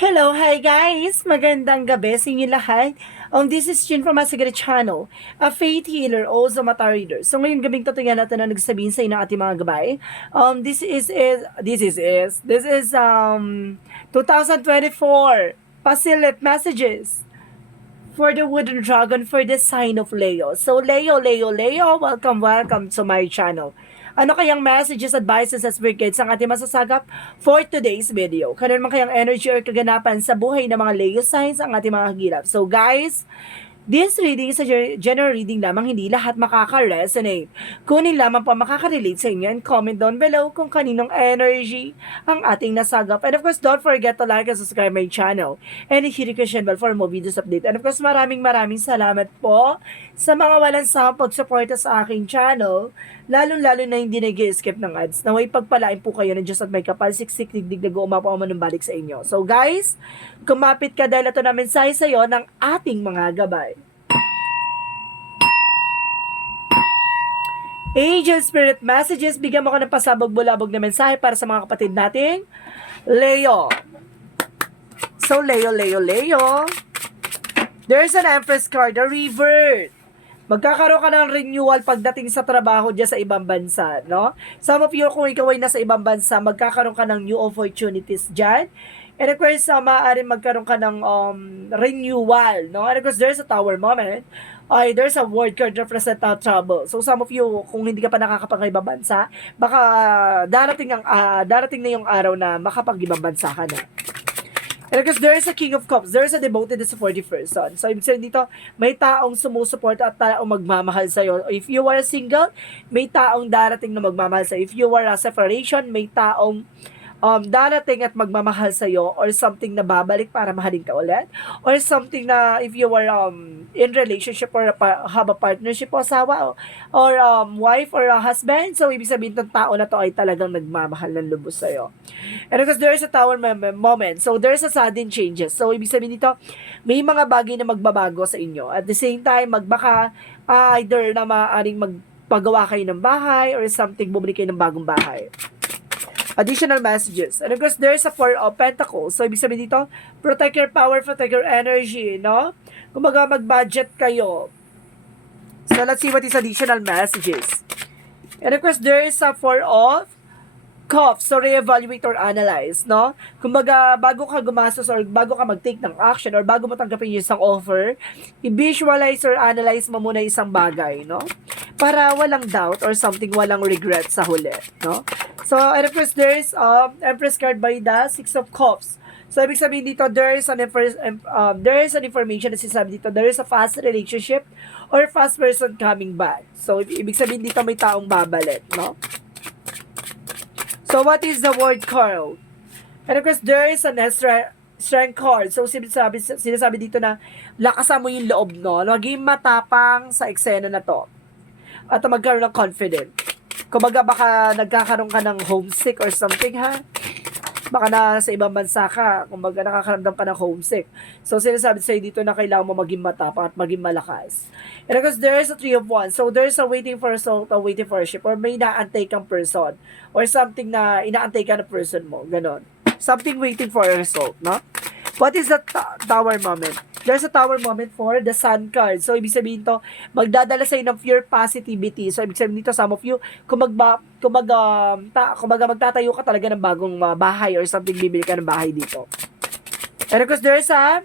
Hello, hi guys! Magandang gabi sa inyo lahat. This is Chin from Asigari Channel, a faith healer, also mata reader. So ngayong gabing tutugan natin na nagsabihin sa inyo ng ating mga gabay. This is 2024 Pasilit messages for the wooden dragon for the sign of Leo. So Leo, welcome to my channel. Ano kayang messages, advices, at brigades ang ating masasagap for today's video? Kanon man kayang energy or kaganapan sa buhay ng mga Leo signs ang ating mga hagilap. So guys, this reading is a general reading lamang, hindi lahat makaka-resonate. Kunin lamang po makaka-relate sa inyo and comment down below kung kaninong energy ang ating nasagap. And of course, don't forget to like and subscribe my channel and hit the question bell for more videos update. And of course, maraming salamat po sa mga walang sawang pagsuporta sa aking channel, lalo-lalo na hindi nag-skip ng ads. Naway pagpalain po kayo ng Diyos at may kapal, siksik, digdig, umapaw manumbalik sa inyo. So guys, kumapit ka dahil ito na mensahe sa iyo ng ating mga gabay. Angel Spirit Messages, bigyan mo ka ng pasabog-bulabog na mensahe para sa mga kapatid nating Leo. So, Leo. There's an Empress card, a revert. Magkakaroon ka ng renewal pagdating sa trabaho dyan sa ibang bansa, no? Some of you, kung ikaw ay nasa ibang bansa, magkakaroon ka ng new opportunities dyan. And of course, maaaring magkaroon ka ng renewal, no? And of course, there's a tower moment. There's a word card represent trouble. So some of you, kung hindi ka pa nakakapag-ibang bansa, baka darating na yung araw na makapag-ibang bansa ka na. And because there is a King of Cups, there is a devoted and supportive person. So, ibig sabihin dito, may taong sumusuporta at taong magmamahal sa'yo. If you are single, may taong darating na magmamahal sa'yo. If you are a separation, may taong darating at magmamahal sa'yo or something na babalik para mahalin ka ulit. Or something na if you are in relationship or have a partnership o asawa or wife or a husband, so ibig sabihin itong tao na to ay talagang nagmamahal ng lubos sa'yo. And because there's a tower moment, so there's a sudden changes. So ibig sabihin dito, may mga bagay na magbabago sa inyo. At the same time, magbaka either na maaaring magpagawa kayo ng bahay or something, bumili kayo ng bagong bahay. Additional messages. And of course, there's a Four of Pentacles. So, ibig sabihin dito, protect your power, protect your energy, no? Kumaga, mag-budget kayo. So, let's see what is additional messages. And of course, there is a Four of Cups. So, re-evaluate or analyze, no? Kumbaga, bago ka gumastos or bago ka mag-take ng action or bago mo tanggapin yung isang offer, i-visualize or analyze mo muna isang bagay, no? Para walang doubt or something, walang regret sa huli, no? So, and of course, there is Empress card by the Six of Cups. So, ibig sabihin dito, there is an information na sinasabi dito, there is a fast relationship or fast person coming back. So, ibig sabihin dito, may taong babalik, no? So, what is the word card? And of course, there is an strength card. So, sinasabi dito na lakasan mo yung loob, no? Maging matapang sa eksena na to. At magkaroon ng confident. Kumbaga, baka nagkakaroon ka ng homesick or something, ha? Baka na sa ibang bansa ka, kumbaga nakakaramdam ka ng homesick. So, sinasabi sa'yo dito na kailangan mo maging matapang at maging malakas. And because there is a Three of Wands, so there is a waiting for a soul, a waiting for a ship, or may inaantay kang person, or something na inaantay ka na person mo, ganon. Something waiting for a result, no? What is the tower moment? There's a tower moment for the sun card. So, ibig sabihin to, magdadala sa'yo ng pure positivity. So, ibig sabihin dito, some of you, kumbaga magtatayo ka talaga ng bagong bahay or something, bibili ka ng bahay dito. And of course, there's a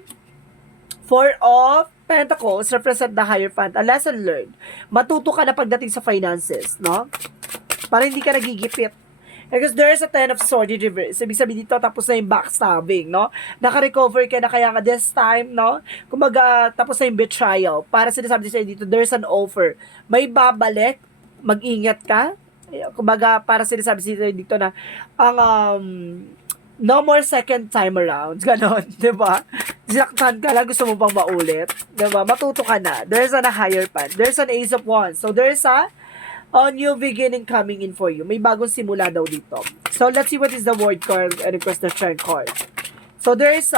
Four of Pentacles, represent the Hierophant, a lesson learned. Matuto ka na pagdating sa finances, no? Para hindi ka nagigipit. Because there's a Ten of Swords in reverse. Ibig sabihin dito, tapos na yung backstabbing, no? Naka-recover ka na kaya nga this time, no? Kumbaga, tapos na yung betrayal. Para sinasabi sa'yo dito, there's an offer. May babalik, mag-ingat ka. Kumbaga, para sinasabi sa'yo dito na, no more second time around. Ganon, di ba? Sinaktan ka lang, gusto mo pang maulit. Di ba? Matuto ka na. There's a Hierophant. There's an Ace of Wands. So, there's a new beginning coming in for you. May bagong simula daw dito. So, let's see what is the word card and of course the strength card. So, there is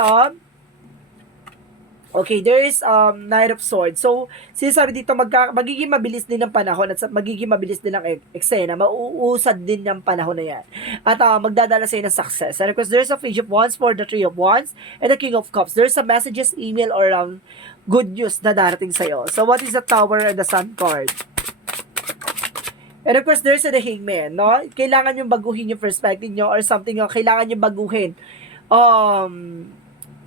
Okay, there is Knight of Swords. So, sinasabi dito magiging mabilis din ng panahon at magiging mabilis din ang eksena. Mauusad din ng panahon na yan. At magdadala sa'yo ng success. And of course, there's a Page of Wands for the Three of Wands and the King of Cups. There's a messages, email, or good news na darating sa'yo. So, what is the Tower and the Sun card? And of course, there's the Hangman, no? Kailangan yung baguhin yung perspective nyo or something, kailangan yung baguhin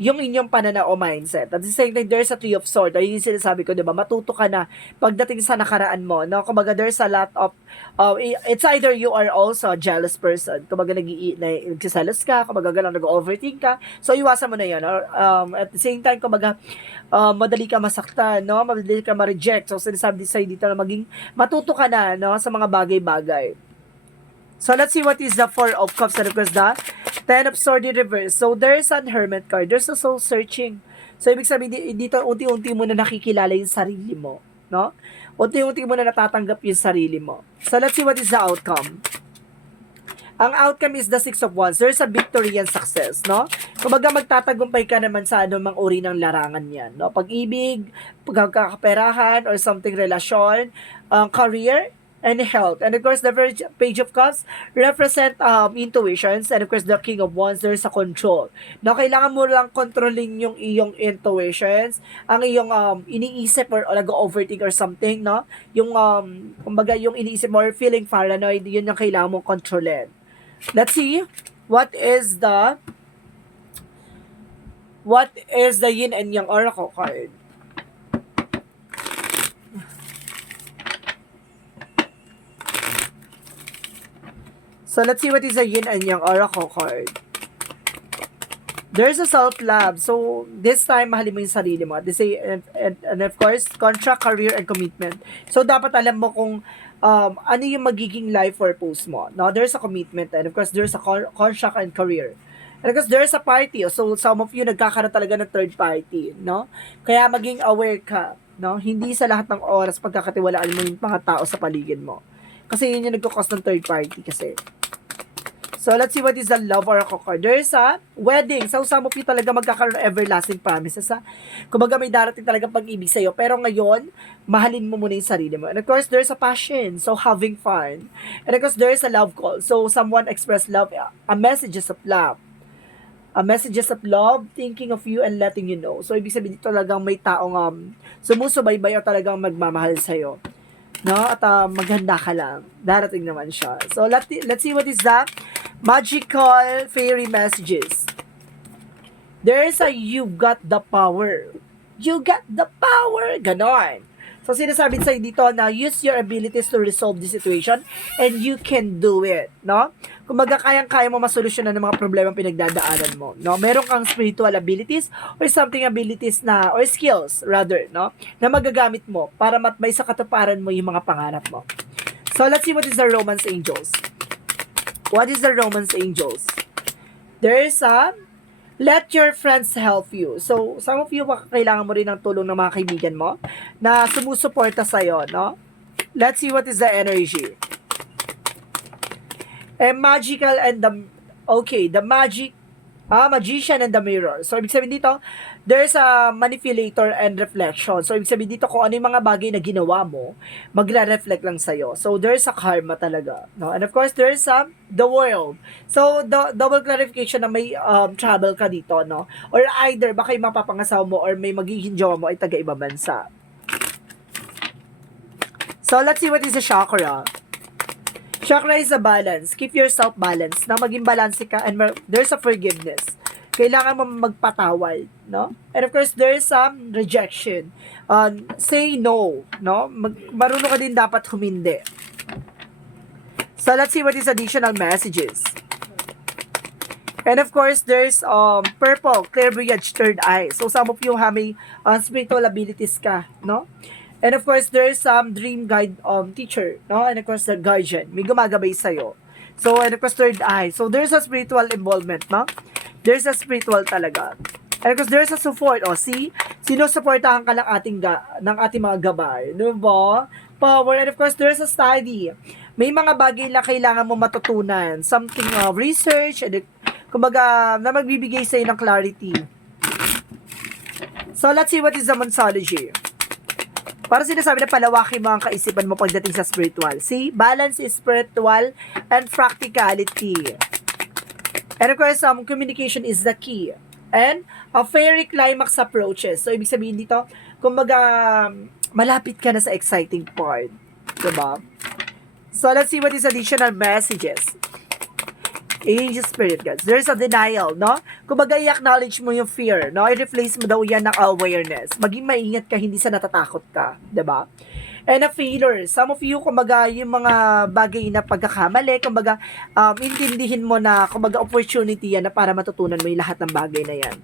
yung inyong pananaw o mindset. At the same time, there's a Three of Swords. Ayun yung sinasabi ko, di ba? Matuto ka na pagdating sa nakaraan mo. No? Kumbaga, there's a lot of, it's either you are also a jealous person. Kumbaga, nagsiselos ka. Kumbaga, gano'n, nag-overthink ka. So, iwasan mo na yan. Or, at the same time, kumbaga, madali ka masaktan, no? Madali ka ma-reject. So, sinasabi sa'yo dito na maging matuto ka na, no? Sa mga bagay-bagay. So, let's see what is the Four of Cups. And of course, the Ten of Swords in reverse. So, there's an Hermit card. There's a soul searching. So, ibig sabihin, dito, unti-unti mo na nakikilala yung sarili mo. No? Unti-unti mo na natatanggap yung sarili mo. So, let's see what is the outcome. Ang outcome is the Six of Wands. There's a victory and success, no? Kumbaga, magtatagumpay ka naman sa anumang uri ng larangan yan, no? Pag-ibig, pagkakaperahan, or something relasyon, career, and health. And of course, the Page of Cups represent intuitions. And of course, the King of Wands, there's a control. Now, kailangan mo lang controlling yung iyong intuitions, ang iyong iniisip or nag-overthink or something, no? Yung, kumbaga, yung iniisip mo or feeling paranoid, yun yung kailangan mong kontrolin. Let's see, what is the Yin and Yang Oracle card? So, let's see what is a Yin and Yang Oracle card. There's a self-love. So, this time, mahalin mo yung sarili mo. And of course, contract, career, and commitment. So, dapat alam mo kung ano yung magiging life purpose mo. Now, there's a commitment. And of course, there's a contract and career. And of course, there's a party. So, some of you nagkakaroon talaga ng third party. No? Kaya maging aware ka. No? Hindi sa lahat ng oras pagkakatiwalaan mo yung mga tao sa paligid mo. Kasi yun yung nagkakos ng third party kasi. So, let's see what is the Love Oracle card. There's a wedding. So, some of you talaga magkakaroon ng everlasting promises. Kumbaga, may darating talaga pag-ibig sa'yo. Pero ngayon, mahalin mo muna yung sarili mo. And of course, there's a passion. So, having fun. And of course, there's a love call. So, someone express love, a messages of love. A messages of love, thinking of you and letting you know. So, ibig sabihin dito talagang may taong sumusubaybay o talagang magmamahal sa'yo. No? At maghanda ka lang. Darating naman siya. So, let's see what is that. Magical fairy messages. There is a you got the power. You got the power. Ganon. So, sinasabi sa'yo dito na use your abilities to resolve the situation and you can do it. No? Kumbaga, kayang-kaya mo masolusyonan ng mga problema pinagdadaanan mo. No? Meron kang spiritual abilities or something abilities na, or skills rather, no? Na magagamit mo para may sa katuparan mo yung mga pangarap mo. So, let's see what is the Romance Angels. What is the Romance Angels? There is a let your friends help you. So, some of you, kailangan mo rin ng tulong ng mga kaibigan mo na sumusuporta sa'yo, no? Let's see what is the energy. Magical and the magician and the mirror. So, ibig sabihin dito, there's a manipulator and reflection. So, ibig sabihin dito, kung ano yung mga bagay na ginawa mo, magre-reflect lang sa'yo. So, there's a karma talaga. No? And of course, there's the world. So, the double clarification na may travel ka dito, no? Or either, baka yung mapapangasawa mo or may magiging jowa mo ay taga-ibang bansa. So, let's see what is the chakra. Chakra is a balance. Keep yourself balanced. Na maging balance ka and there's a forgiveness. Kailangan mo magpatawad, no? And of course, there's some rejection. Say no, no? Marunong ka din dapat humindi. So, let's see what is additional messages. And of course, there's purple, clairvoyance, third eye. So, some of you may spiritual abilities ka, no? And of course, there's some dream guide teacher, no? And of course, the guardian. May gumagabay sa'yo. So, and of course, third eye. So, there's a spiritual involvement, no? There's a spiritual talaga. And of course, there's a support. O, see? Sinusuportahan ka ng ating mga gabay. Diba? Power. And of course, there's a study. May mga bagay na kailangan mo matutunan. Something research. And, kumbaga, na magbibigay sa'yo ng clarity. So, let's see what is the Monsology. Para sinasabi na palawakin mo ang kaisipan mo pagdating sa spiritual. See, balance is spiritual and practicality. And of course, communication is the key. And a fairy climax approaches. So, ibig sabihin dito, kumbaga, malapit ka na sa exciting part. Diba? So, let's see what is additional messages. Angel Spirit Guides. There's a denial, no? Kumbaga, i-acknowledge mo yung fear, no? I-replace mo daw yan ng awareness. Maging maingat ka, hindi sa natatakot ka. Diba? And a failure. Some of you, kumbaga, yung mga bagay na pagkakamali, kumbaga, intindihin mo na, kumbaga, opportunity yan na para matutunan mo yung lahat ng bagay na yan.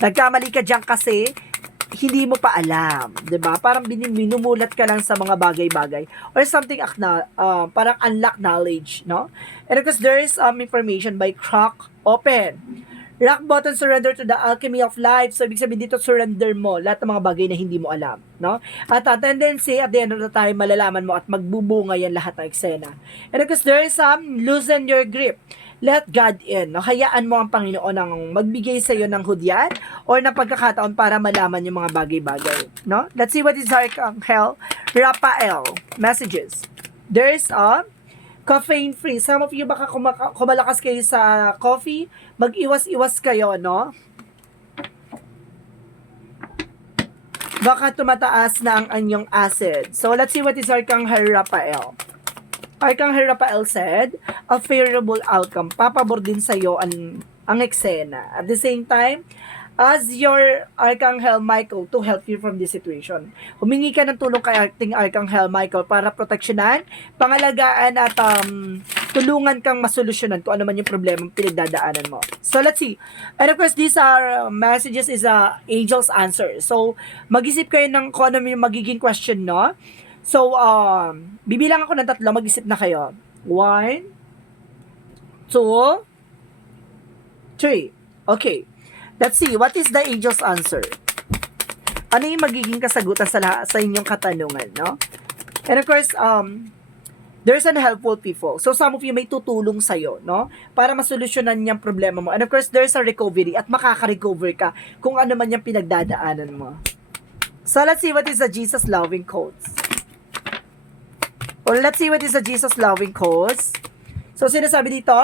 Nagkamali ka dyan kasi, hindi mo pa alam, 'di ba? Parang minumulat ka lang sa mga bagay-bagay or something parang unlock knowledge, no? And of course, there is information by crack open. Rock bottom, surrender to the alchemy of life. So, ibig sabihin dito, surrender mo lahat ng mga bagay na hindi mo alam, no? At tendency, at the end of the time, malalaman mo at magbubunga yan lahat ng eksena. And of course, there is loosen your grip. Let God in. No? Hayaan mo ang Panginoon ang magbigay sa iyo ng hudyat or ng pagkakataon para malaman yung mga bagay-bagay. No? Let's see what is Archangel Raphael. Messages. There's caffeine-free. Some of you baka kumalakas kayo sa coffee, mag-iwas-iwas kayo, no? Baka tumataas na ang anyong acid. So, let's see what is Archangel Raphael. Archangel Raphael said, a favorable outcome. Papabor din sa iyo ang eksena. At the same time, as your Archangel Michael to help you from this situation. Humingi ka ng tulong kay ating Archangel Michael para proteksyonan, pangalagaan at tulungan kang masolusyonan kung ano man yung problema pinagdadaanan mo. So let's see. And of course, these are messages is angel's answer. So mag-isip kayo ng kung ano yung magiging question, no? So, bibilang ako ng 3, mag-isip na kayo. 1, 2, 3. Okay. Let's see, what is the angel's answer? Ano yung magiging kasagutan sa inyong katanungan, no? And of course, there's an helpful people. So, some of you may tutulong sa'yo, no? Para masolusyonan niyang problema mo. And of course, there's a recovery at makaka-recover ka kung ano man yung pinagdadaanan mo. So, let's see what is the Jesus loving quotes. Or let's see what is the Jesus loving cause. So, sinasabi dito,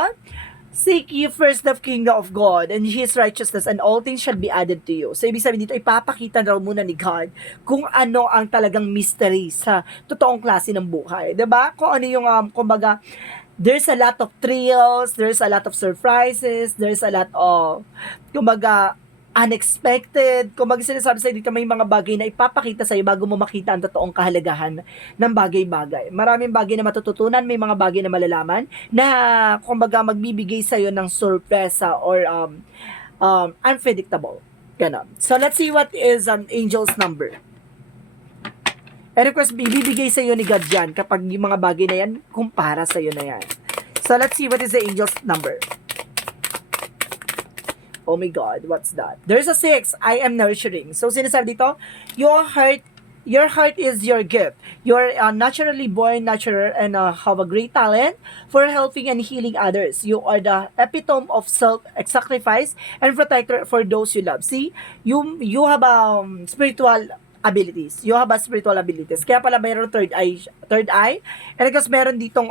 seek ye first the kingdom of God and His righteousness and all things shall be added to you. So, ibig sabihin dito, ipapakita raw muna ni God kung ano ang talagang mystery sa totoong klase ng buhay. Diba? Kung ano yung, kumbaga, there's a lot of thrills, there's a lot of surprises, there's a lot of, kumbaga, unexpected. Kung sinasabi sa'yo dito, may mga bagay na ipapakita sa'yo bago mo makita ang totoong kahalagahan ng bagay-bagay. Maraming bagay na matututunan, may mga bagay na malalaman na, kumbaga, magbibigay sa'yo ng sorpresa or unpredictable. Ganon. So, let's see what is an angel's number. And of course, bibigay sa'yo ni God yan kapag yung mga bagay na yan, kumpara sa'yo na yan. So, let's see what is the angel's number. Oh my God, what's that? There's a 6. I am nurturing. So, sinasabi dito, your heart is your gift. You're naturally born, natural, and have a great talent for helping and healing others. You are the epitome of self-sacrifice and protector for those you love. See, you have spiritual abilities. You have spiritual abilities. Kaya pala mayroon third eye. And of course, meron ditong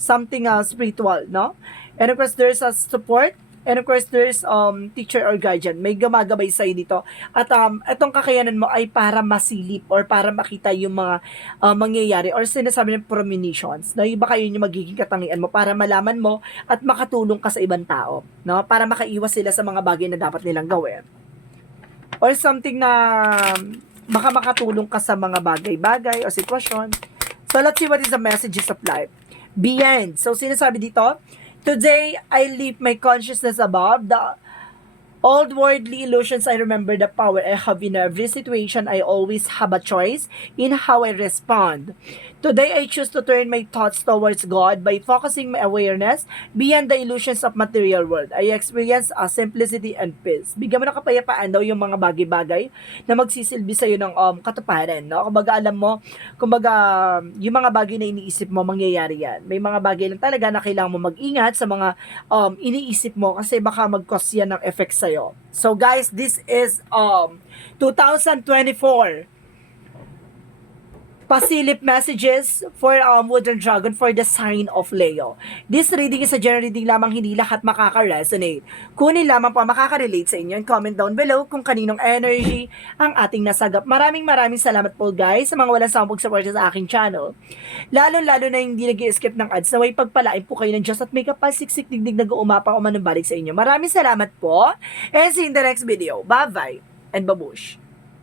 something spiritual, no? And of course, there's a support. And of course, there's teacher or guardian. May gumagabay sa'yo dito. At itong kakayanan mo ay para masilip or para makita yung mga mangyayari or sinasabi ng premonitions. Na iba kayo yung magiging katangian mo para malaman mo at makatulong ka sa ibang tao. No? Para makaiwas sila sa mga bagay na dapat nilang gawin. Or something na baka makatulong ka sa mga bagay-bagay o sitwasyon. So, let's see what is the messages of life. Beyond. So, sinasabi dito, today, I leave my consciousness above the old worldly illusions. I remember the power I have in every situation. I always have a choice in how I respond. Today, I choose to turn my thoughts towards God by focusing my awareness beyond the illusions of material world. I experience a simplicity and peace. Bigyan mo ng kapayapaan daw yung mga bagay-bagay na magsisilbi sa'yo ng katuparan. No? Kumbaga, alam mo, yung mga bagay na iniisip mo, mangyayari yan. May mga bagay lang talaga na kailangan mo mag-ingat sa mga iniisip mo kasi baka mag-cause yan ng effect sa'yo. sa'yo. So guys, this is 2024 Pasilip messages for Wooden Dragon for the sign of Leo. This reading is a general reading lamang, hindi lahat makaka-resonate. Kunin lamang po makaka-relate sa inyo and comment down below kung kaninong energy ang ating nasagap. Maraming salamat po guys sa mga walang sawang support sa aking channel. Lalo na hindi nag-skip ng ads. Naway pagpalain po kayo ng Diyos at may kapal-siksik digdig nag-uumapa o manumbalik sa inyo. Maraming salamat po and see you in the next video. Bye-bye and babush!